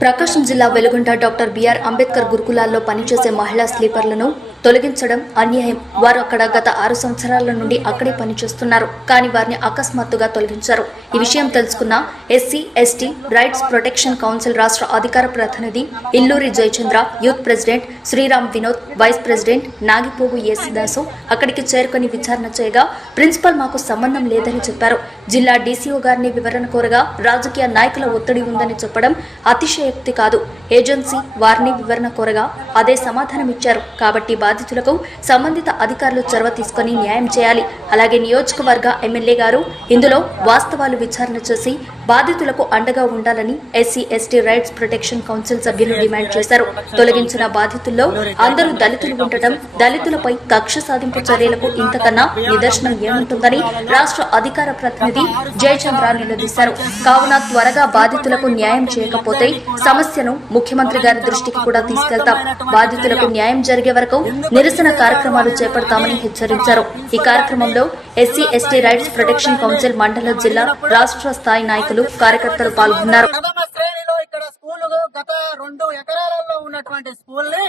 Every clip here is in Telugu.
ప్రకాశం జిల్లా వెలుగొండ డాక్టర్ బిఆర్ అంబేద్కర్ గురుకులాల్లో పనిచేసే మహిళా స్లీపర్లను తొలగించడం అన్యాయం. వారు అక్కడ గత ఆరు సంవత్సరాల నుండి అక్కడే పనిచేస్తున్నారు. కానీ వారిని అకస్మాత్తుగా తొలగించారు. ఈ విషయం తెలుసుకున్న SC ST rights protection council రాష్ట్ర అధికార ప్రతినిధి Illuri Jayachandra youth president Sriram Vinod vice president Nagipogu Yesudasu అక్కడికి చేరుకుని విచారణ చేయగా ప్రిన్సిపల్ మాకు సంబంధం లేదని చెప్పారు. జిల్లా డీసీఓ గారిని వివరణ కోరగా రాజకీయ నాయకుల ఒత్తిడి ఉందని చెప్పడం అతిశయోక్తి కాదు. ఏజెన్సీ వారిని వివరణ కోరగా అదే సమాధానం ఇచ్చారు కాబట్టి బాధితులకు సంబంధిత అధికారులు చొరవ తీసుకొని న్యాయం చేయాలి. అలాగే నియోజకవర్గ ఎమ్మెల్యే గారు ఇందులో వాస్తవాలు విచారణ చేసి బాధితులకు అండగా ఉండాలని SC ST rights protection council సభ్యులు డిమాండ్ చేశారు. తొలగించిన బాధితుల్లో అందరూ దళితులు ఉండటం దళితులపై కక్ష సాధింపు చర్యలకు ఇంతకన్నా నిదర్శనం ఏముంటుందని రాష్ట్ర అధికార ప్రతినిధి జయచంద్ర నిలదీశారు. కావున త్వరగా బాధితులకు న్యాయం చేయకపోతే సమస్యను ముఖ్యమంత్రి గారి దృష్టికి కూడా తీసుకెళ్తాం. బాధితులకు న్యాయం జరిగే వరకు నిరసన కార్యక్రమాలు చేపడతామని హెచ్చరించారు. ఈ కార్యక్రమంలో SC ST rights protection council మండల జిల్లా రాష్ట్ర స్థాయి నాయకులు కార్యకర్తలు పాల్గొన్నారు. ప్రథమ శ్రేణిలో ఇక్కడ స్కూల్ గత రెండు ఎకరాలలో ఉన్నటువంటి స్కూల్ని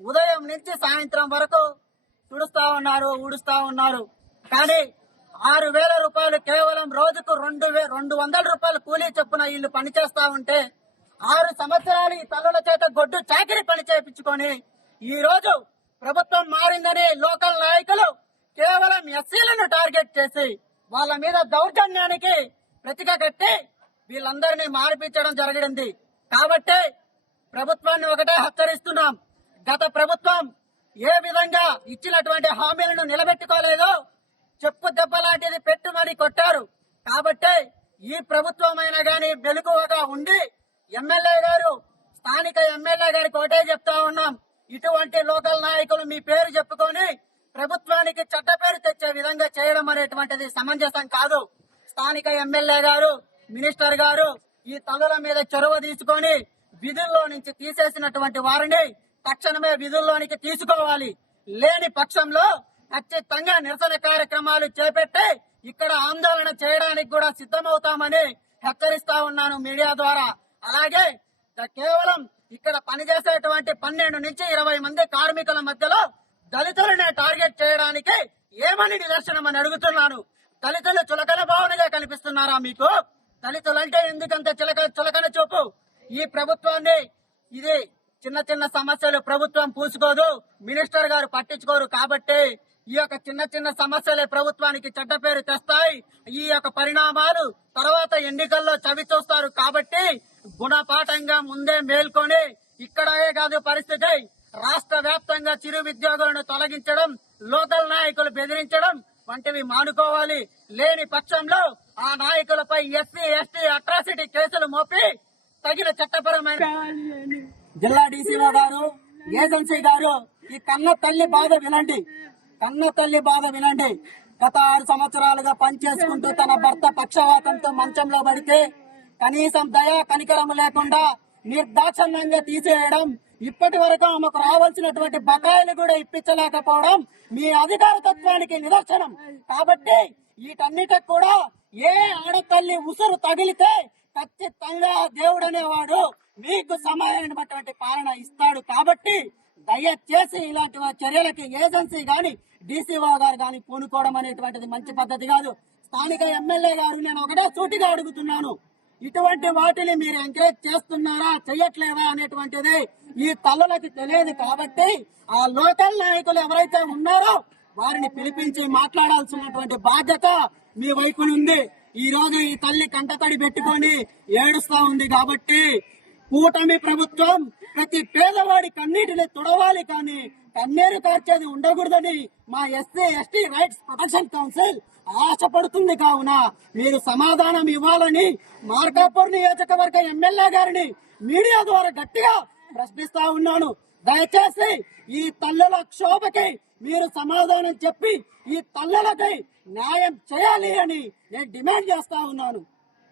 ఉదయం నుంచి సాయంత్రం వరకు తుడుస్తా ఉన్నారు ఊడుస్తా ఉన్నారు. కానీ ఆరు వేల రూపాయలు కేవలం రోజుకు రెండు రెండు వందల రూపాయలు కూలీ చొప్పున వీళ్ళు పనిచేస్తా ఉంటే ఆరు సంవత్సరాలు ఈ తల్లుల చేత గొడ్డు చాకిరి పని చేయించుకొని ఈ రోజు ప్రభుత్వం మారిందని లోకల్ నాయకులు కేవలం ఎస్సీలను టార్గెట్ చేసి వాళ్ళ మీద దౌర్జన్యానికి ప్రతిక కట్టి వీళ్ళందరినీ మార్పించడం జరిగింది. కాబట్టి ప్రభుత్వాన్ని ఒకటే హెచ్చరిస్తున్నాం. గత ప్రభుత్వం ఏ విధంగా ఇచ్చినటువంటి హామీలను నిలబెట్టుకోలేదో చెప్పు దెబ్బ లాంటిది పెట్టుమని కొట్టారు. కాబట్టి ఈ ప్రభుత్వం అయినా గాని వెలుగుగా ఉండి ఎమ్మెల్యే గారు స్థానిక ఎమ్మెల్యే గారికి ఒకటే చెప్తా ఉన్నాం. ఇటువంటి లోకల్ నాయకులు మీ పేరు చెప్పుకొని ప్రభుత్వానికి చెడ్డ పేరు తెచ్చే విధంగా చేయడం అనేటువంటిది సమంజసం కాదు. స్థానిక ఎమ్మెల్యే గారు మినిస్టర్ గారు ఈ తల్లుల మీద చొరవ తీసుకొని విధుల్లో నుంచి తీసేసినటువంటి వారిని తక్షణమే విధుల్లోనికి తీసుకోవాలి. లేని పక్షంలో ఖచ్చితంగా నిరసన కార్యక్రమాలు చేపట్టి ఇక్కడ ఆందోళన చేయడానికి కూడా సిద్ధమవుతామని హెచ్చరిస్తా ఉన్నాను మీడియా ద్వారా. అలాగే కేవలం ఇక్కడ పనిచేసేటువంటి పన్నెండు నుంచి ఇరవై మంది కార్మికుల మధ్యలో దళితులనే టార్గెట్ చేయడానికి ఏమని నిదర్శనం అని అడుగుతున్నాను? దళితులు చులకన భావనగా కనిపిస్తున్నారా మీకు? దళితులంటే ఎందుకంత చిలక చులకన చూపు? ఈ ప్రభుత్వాన్ని ఇది చిన్న చిన్న సమస్యలు ప్రభుత్వం పూసుకోదు మినిస్టర్ గారు పట్టించుకోరు కాబట్టి ఈ యొక్క చిన్న చిన్న సమస్యలే ప్రభుత్వానికి చెడ్డ పేరు తెస్తాయి. ఈ యొక్క పరిణామాలు తర్వాత ఎన్నికల్లో చవి చూస్తారు కాబట్టి గుణపాఠంగా ముందే మేల్కొని ఇక్కడే కాదు పరిస్థితి. రాష్ట్ర వ్యాప్తంగా చిరు ఉద్యోగులను తొలగించడం లోకల్ నాయకులు బెదిరించడం వంటివి మానుకోవాలి. లేని పక్షంలో ఆ నాయకులపై ఎస్సీ ఎస్టీ అట్రాసిటీ కేసులు మోపి తగిన చట్టపరమైన జిల్లా డీసీఓ గారు ఏజెన్సీ గారు ఈ కన్న తల్లి బాధ వినండి. కన్న తల్లి బాధ వినండి. గత ఆరు సంవత్సరాలుగా పనిచేసుకుంటూ తన భర్త పక్షవాతంతో మంచంలో పడితే కనీసం దయా కనికరం లేకుండా నిర్దాక్షణ్యంగా తీసేయడం ఇప్పటి వరకు ఆమెకు రావాల్సినటువంటి బకాయిలు కూడా ఇప్పించలేకపోవడం మీ అధికార తత్వానికి నిదర్శనం. కాబట్టి వీటన్నిటికి కూడా ఏ ఆడతల్లి ఉసురు తగిలితే ఖచ్చితంగా దేవుడు అనేవాడు మీకు సమానమైనటువంటి పాలన ఇస్తాడు. కాబట్టి దయచేసి ఇలాంటి చర్యలకి ఏజెన్సీ గాని డీసీఓ గారు గాని పూనుకోవడం అనేటువంటిది మంచి పద్ధతి కాదు. స్థానిక ఎమ్మెల్యే గారు నేను ఒకటే సూటిగా అడుగుతున్నాను. ఇటువంటి వాటిని మీరు ఎంకరేజ్ చేస్తున్నారా చెయ్యట్లేదా అనేటువంటిది ఈ తల్లులకి తెలియదు కాబట్టి ఆ లోకల్ నాయకులు ఎవరైతే ఉన్నారో వారిని పిలిపించి మాట్లాడాల్సినటువంటి బాధ్యత మీ వైపు ఉంది. ఈ రోజు ఈ తల్లి కంటతడి పెట్టుకొని ఏడుస్తా ఉంది కాబట్టి కూటమి ప్రభుత్వం ప్రతి పేదవాడి కన్నీటిని తుడవాలి కానీ కన్నీరు కార్చేది ఉండకూడదని మా SC ST rights protection council ఆశపడుతుంది కావున మీరు సమాధానం ఇవ్వాలని మార్కాపూర్ నియోజకవర్గ ఎమ్మెల్యే గారిని మీడియా ద్వారా గట్టిగా ప్రశ్నిస్తా ఉన్నాను. దయచేసి ఈ తల్లుల క్షోభకి మీరు సమాధానం చెప్పి ఈ తల్లులకి న్యాయం చేయాలి అని నేను డిమాండ్ చేస్తా ఉన్నాను.